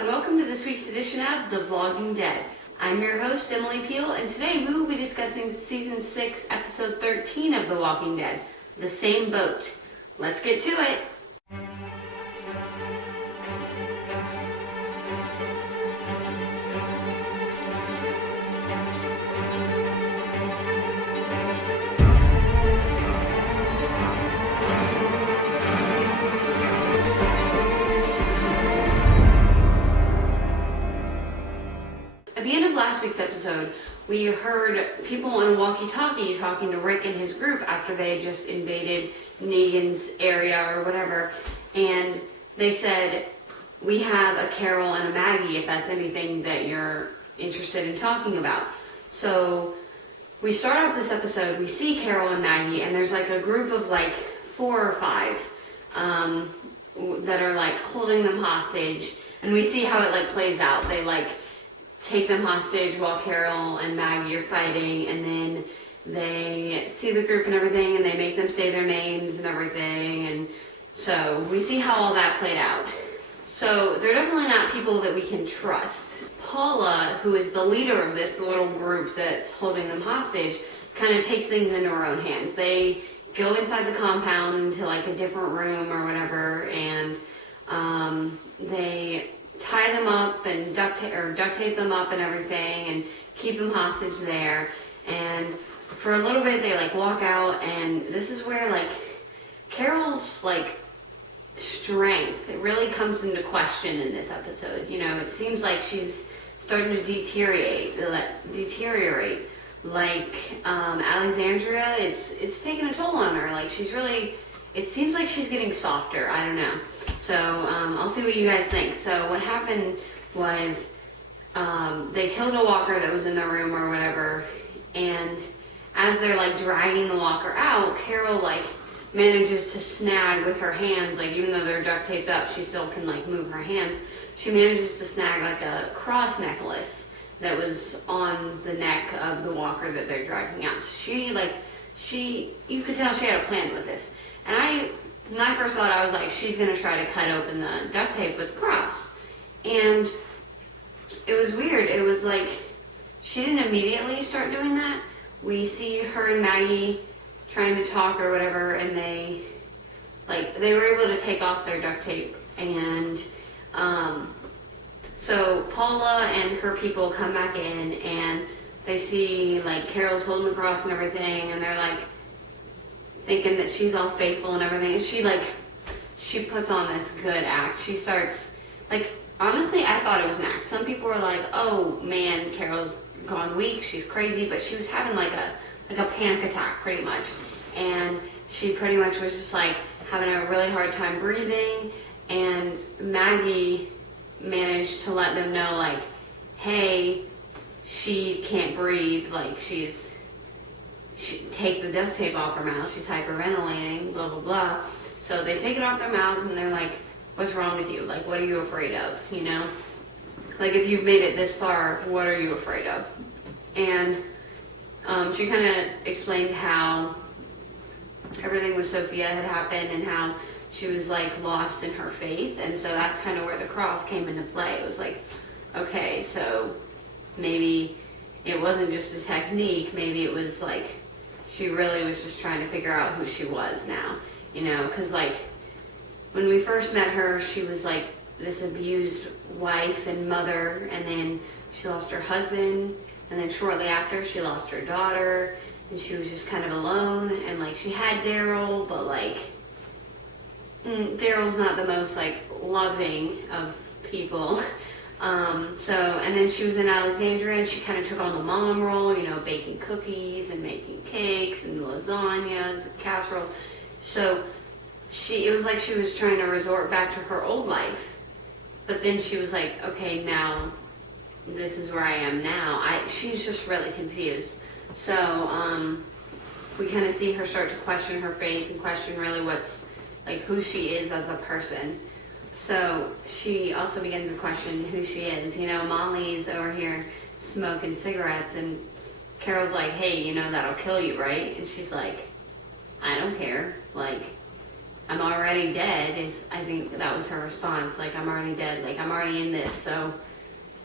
and welcome to this week's edition of The Vlogging Dead. I'm your host, Emily Peel, and today we will be discussing Season 6, Episode 13 of The Walking Dead, The Same Boat. Let's get to it! At the end of last week's episode, we heard people on a walkie-talkie talking to Rick and his group after they had just invaded Negan's area or whatever, and they said, we have a Carol and a Maggie if that's anything that you're interested in talking about. So we start off this episode, we see Carol and Maggie, and there's like a group of like 4 or 5 that are like holding them hostage, and we see how it like plays out. They like take them hostage while Carol and Maggie are fighting, and then they see the group and everything, and they make them say their names and everything, and so we see how all that played out. So they're definitely not people that we can trust. Paula, who is the leader of this little group that's holding them hostage, kind of takes things into her own hands. They go inside the compound into like a different room or whatever, and they tie them up and duct tape them up and everything and keep them hostage there. And for a little bit they like walk out, and this is where like Carol's like strength, it really comes into question in this episode. You know, it seems like she's starting to deteriorate. Like Alexandria, it's taking a toll on her. Like she's really, it seems like she's getting softer. I don't know. So I'll see what you guys think. So what happened was they killed a walker that was in the room or whatever, and as they're like dragging the walker out, Carol like manages to snag with her hands, like even though they're duct taped up, she still can like move her hands. She manages to snag like a cross necklace that was on the neck of the walker that they're dragging out. So you could tell she had a plan with this. And when I first thought, I was like, she's gonna try to cut open the duct tape with the cross. And it was weird. It was like, she didn't immediately start doing that. We see her and Maggie trying to talk or whatever, and they were able to take off their duct tape. And so Paula and her people come back in, and they see like Carol's holding the cross and everything, and they're like thinking that she's all faithful and everything. And she puts on this good act. She starts, like, honestly, I thought it was an act. Some people were like, oh man, Carol's gone weak, she's crazy, but she was having like a panic attack pretty much. And she pretty much was just like having a really hard time breathing, and Maggie managed to let them know like, hey, she can't breathe, like take the duct tape off her mouth, she's hyperventilating, blah, blah, blah. So they take it off their mouth, and they're like, what's wrong with you? Like, what are you afraid of, you know? Like, if you've made it this far, what are you afraid of? And she kind of explained how everything with Sophia had happened and how she was, like, lost in her faith. And so that's kind of where the cross came into play. It was like, okay, so maybe it wasn't just a technique. Maybe it was, like, she really was just trying to figure out who she was now, you know? Because, like, when we first met her, she was, like, this abused wife and mother, and then she lost her husband, and then shortly after she lost her daughter, and she was just kind of alone. And like she had Daryl, but like Daryl's not the most like loving of people. And then she was in Alexandria, and she kind of took on the mom role, you know, baking cookies and making cakes and lasagnas and casseroles. So it was like she was trying to resort back to her old life. But then she was like, okay, now this is where I am now. She's just really confused. So we kind of see her start to question her faith and question really like who she is as a person. So she also begins to question who she is. You know, Molly's over here smoking cigarettes, and Carol's like, hey, you know, that'll kill you, right? And she's like, I don't care. Like, I'm already dead, I think that was her response. Like, I'm already dead. Like, I'm already in this, so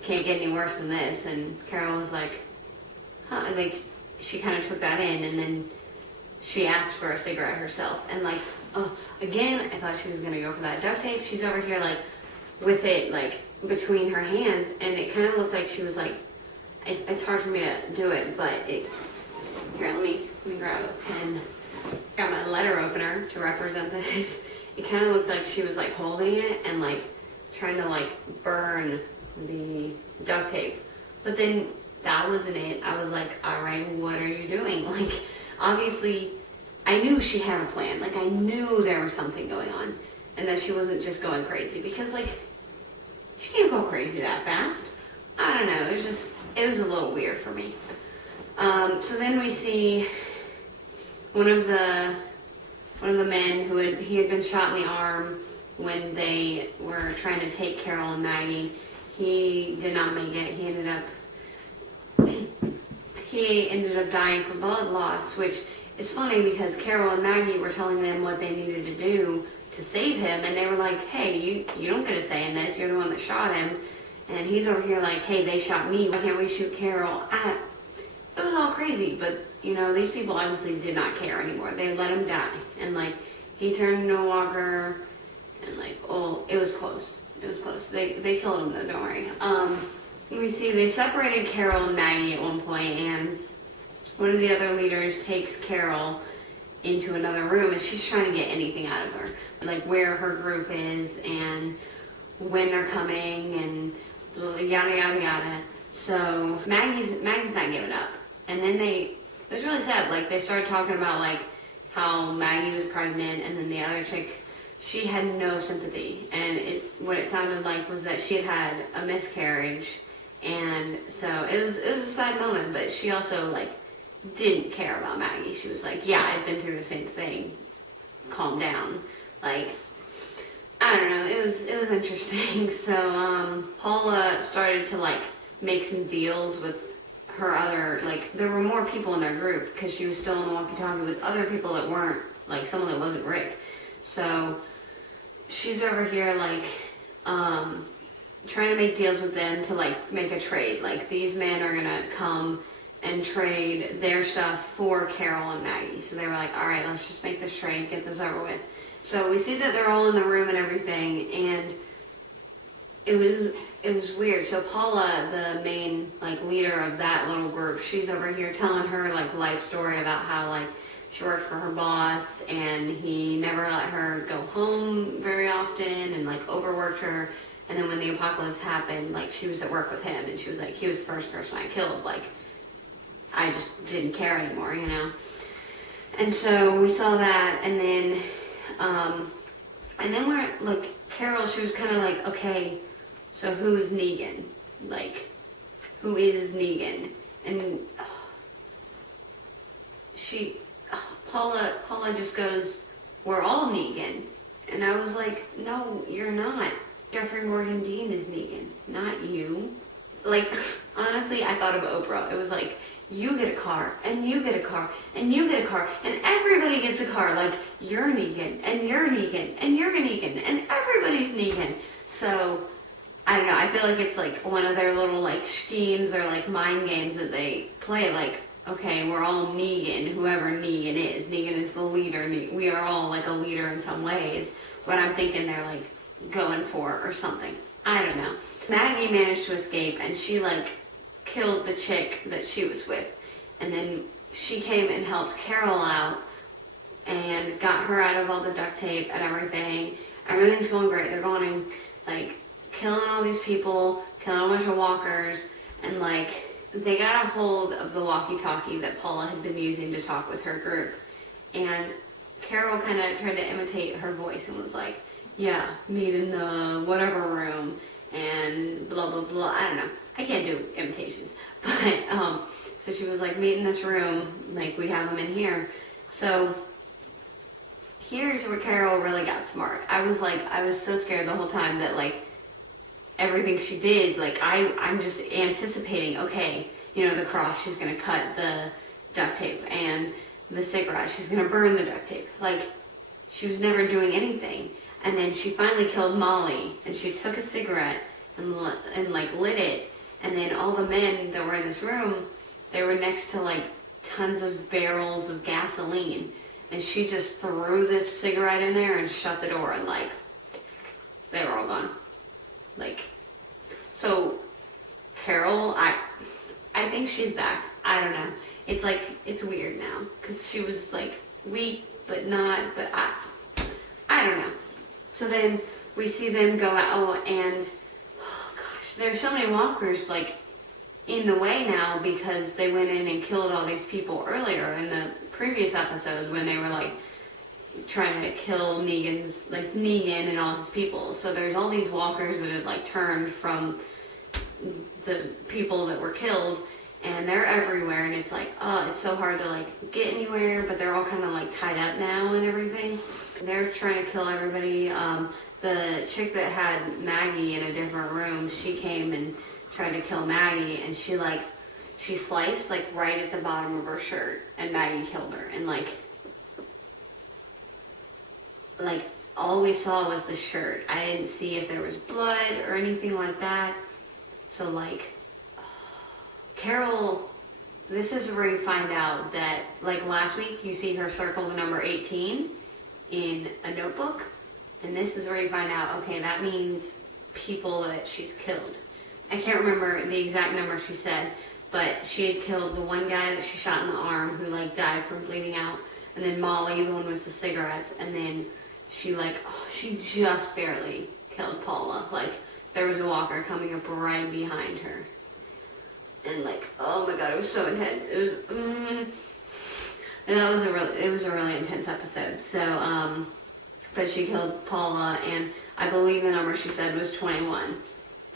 can't get any worse than this. And Carol was like, huh, I think she kind of took that in, and then she asked for a cigarette herself. And like, oh, again, I thought she was gonna go for that duct tape. She's over here like with it like between her hands, and it kind of looked like she was like, it's hard for me to do it, but here, let me grab a pen. Got my letter opener to represent this. It kind of looked like she was like holding it and like trying to like burn the duct tape. But then that wasn't it. I was like, all right, what are you doing? Like, obviously, I knew she had a plan. Like, I knew there was something going on and that she wasn't just going crazy, because like, she can't go crazy that fast. I don't know. It was a little weird for me. So then we see one of the men who had been shot in the arm when they were trying to take Carol and Maggie. He did not make it. He ended up dying from blood loss, which is funny because Carol and Maggie were telling them what they needed to do to save him, and they were like, hey, you don't get a say in this. You're the one that shot him. And he's over here like, hey, they shot me. Why can't we shoot Carol? It was all crazy, but you know, these people obviously did not care anymore. They let him die, and like, he turned into a walker, and like, oh, it was close. It was close. They killed him though, don't worry. We see they separated Carol and Maggie at one point, and one of the other leaders takes Carol into another room, and she's trying to get anything out of her, like where her group is and when they're coming and yada yada yada. So Maggie's not giving up, and then it was really sad. Like, they started talking about like how Maggie was pregnant, and then the other chick, she had no sympathy, and what it sounded like was that she had a miscarriage, and so it was a sad moment. But she also like didn't care about Maggie. She was like, yeah, I've been through the same thing. Calm down. Like, I don't know. It was interesting. So Paula started to like make some deals with her other, like, there were more people in their group because she was still on the walkie-talkie with other people that weren't, like, someone that wasn't Rick. So she's over here like trying to make deals with them to like make a trade. Like, these men are gonna come and trade their stuff for Carol and Maggie. So they were like, all right, let's just make this trade, get this over with. So we see that they're all in the room and everything, and it was weird. So Paula, the main like leader of that little group, she's over here telling her like life story about how like she worked for her boss and he never let her go home very often and like overworked her. And then when the apocalypse happened, like, she was at work with him, and she was like, he was the first person I killed. Like, I just didn't care anymore, you know? And so we saw that, and then we're, like, Carol, she was kind of like, okay, so who is Negan? Like, who is Negan? And Paula just goes, we're all Negan. And I was like, no, you're not. Jeffrey Morgan Dean is Negan, not you. Like, honestly, I thought of Oprah. It was like, you get a car, and you get a car, and you get a car, and everybody gets a car. Like, you're Negan, and you're Negan, and you're Negan, and everybody's Negan. So, I don't know, I feel like it's like one of their little like schemes or like mind games that they play. Like, okay, we're all Negan, whoever Negan is. Negan is the leader. We are all like a leader in some ways. What I'm thinking they're like going for or something. I don't know. Maggie managed to escape, and she like killed the chick that she was with, and then she came and helped Carol out and got her out of all the duct tape and everything. Everything's going great. They're going and like killing all these people, killing a bunch of walkers, and like they got a hold of the walkie-talkie that Paula had been using to talk with her group, and Carol kind of tried to imitate her voice and was like, yeah, meet in the whatever room and blah blah blah. I don't know, I can't do imitations, but so she was like, meet in this room, like we have them in here. So here's where Carol really got smart. I was so scared the whole time that like everything she did, like I'm just anticipating, okay, you know, the cross, she's gonna cut the duct tape, and the cigarette, she's gonna burn the duct tape. Like, she was never doing anything. And then she finally killed Molly, and she took a cigarette and like lit it. And then all the men that were in this room, they were next to like tons of barrels of gasoline. And she just threw the cigarette in there and shut the door, and like, they were all gone. Like, so Carol, I think she's back. I don't know. It's like, it's weird now, because she was like weak, but not, but I don't know. So then we see them go out, and oh gosh, there's so many walkers like in the way now, because they went in and killed all these people earlier in the previous episode when they were like trying to kill Negan and all his people. So there's all these walkers that had like turned from the people that were killed, and they're everywhere, and it's like, oh, it's so hard to like get anywhere, but they're all kind of like tied up now and everything. They're trying to kill everybody. The chick that had Maggie in a different room, she came and tried to kill Maggie, and she sliced like right at the bottom of her shirt, and Maggie killed her. And like all we saw was the shirt. I didn't see if there was blood or anything like that. So like, Carol, this is where you find out that like last week you see her circle the number 18 in a notebook, and this is where you find out, okay, that means people that she's killed. I can't remember the exact number she said, but she had killed the one guy that she shot in the arm who like died from bleeding out, and then Molly, the one with the cigarettes, and then she she just barely killed Paula. Like, there was a walker coming up right behind her. And like, oh my god, it was so intense. It was, and it was a really intense episode. So, but she killed Paula, and I believe the number she said was 21.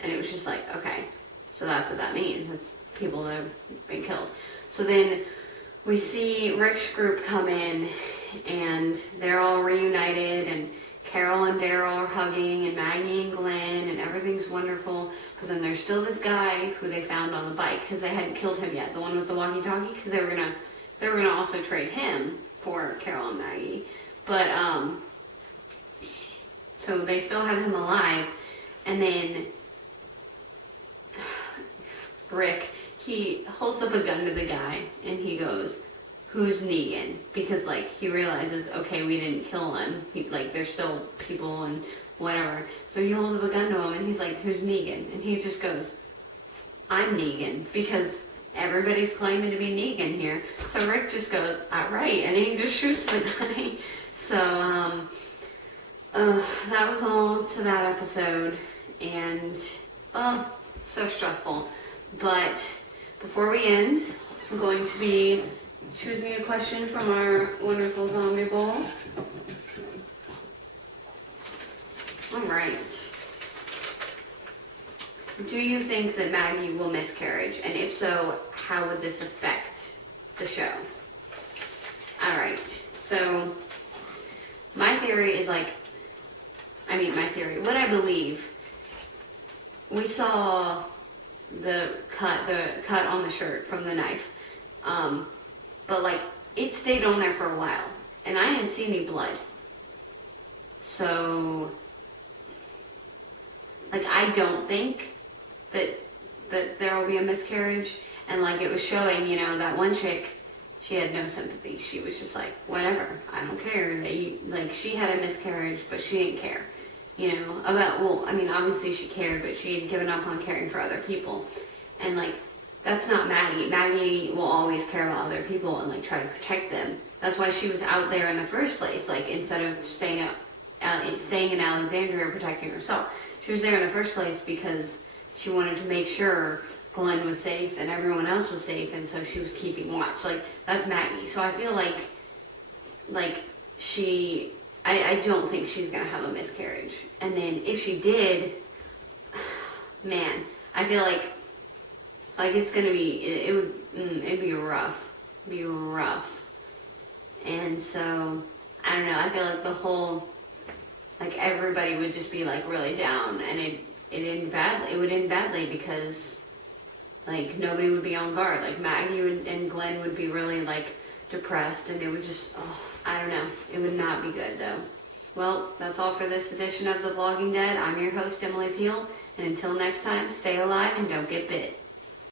And it was just like, okay, so that's what that means. That's people that have been killed. So then we see Rick's group come in, and they're all reunited, and Carol and Daryl are hugging, and Maggie and Glenn, and everything's wonderful. But then there's still this guy who they found on the bike, because they hadn't killed him yet, the one with the walkie-talkie, because they were gonna also trade him for Carol and Maggie. But so they still have him alive, and then Rick, he holds up a gun to the guy, and he goes, "Who's Negan?" Because like he realizes, okay, we didn't kill him. There's still people and whatever. So he holds up a gun to him, and he's like, "Who's Negan?" And he just goes, "I'm Negan," because everybody's claiming to be Negan here. So Rick just goes, "All right," and he just shoots the guy. So that was all to that episode, and so stressful. But before we end, I'm going to be choosing a question from our wonderful zombie bowl. All right. Do you think that Maggie will miscarriage? And if so, how would this affect the show? All right. So my theory is what I believe, we saw the cut on the shirt from the knife. But like, it stayed on there for a while, and I didn't see any blood. So, like, I don't think that there will be a miscarriage. And like, it was showing, that one chick, she had no sympathy. She was just like, whatever, I don't care. She had a miscarriage, but she didn't care. Obviously she cared, but she had given up on caring for other people. And like, that's not Maggie. Maggie will always care about other people and like try to protect them. That's why she was out there in the first place. Like, instead of staying in Alexandria protecting herself, she was there in the first place because she wanted to make sure Glenn was safe and everyone else was safe, and so she was keeping watch. Like, that's Maggie. So I feel like I don't think she's gonna have a miscarriage. And then if she did, man, I feel like it's gonna be, it'd be rough. It'd be rough. And so, I don't know, I feel like the whole, everybody would just be really down, and it would end badly because nobody would be on guard. Maggie and Glenn would be really depressed, and it would just, I don't know. It would not be good though. Well, that's all for this edition of The Vlogging Dead. I'm your host, Emily Peel, and until next time, stay alive and don't get bit.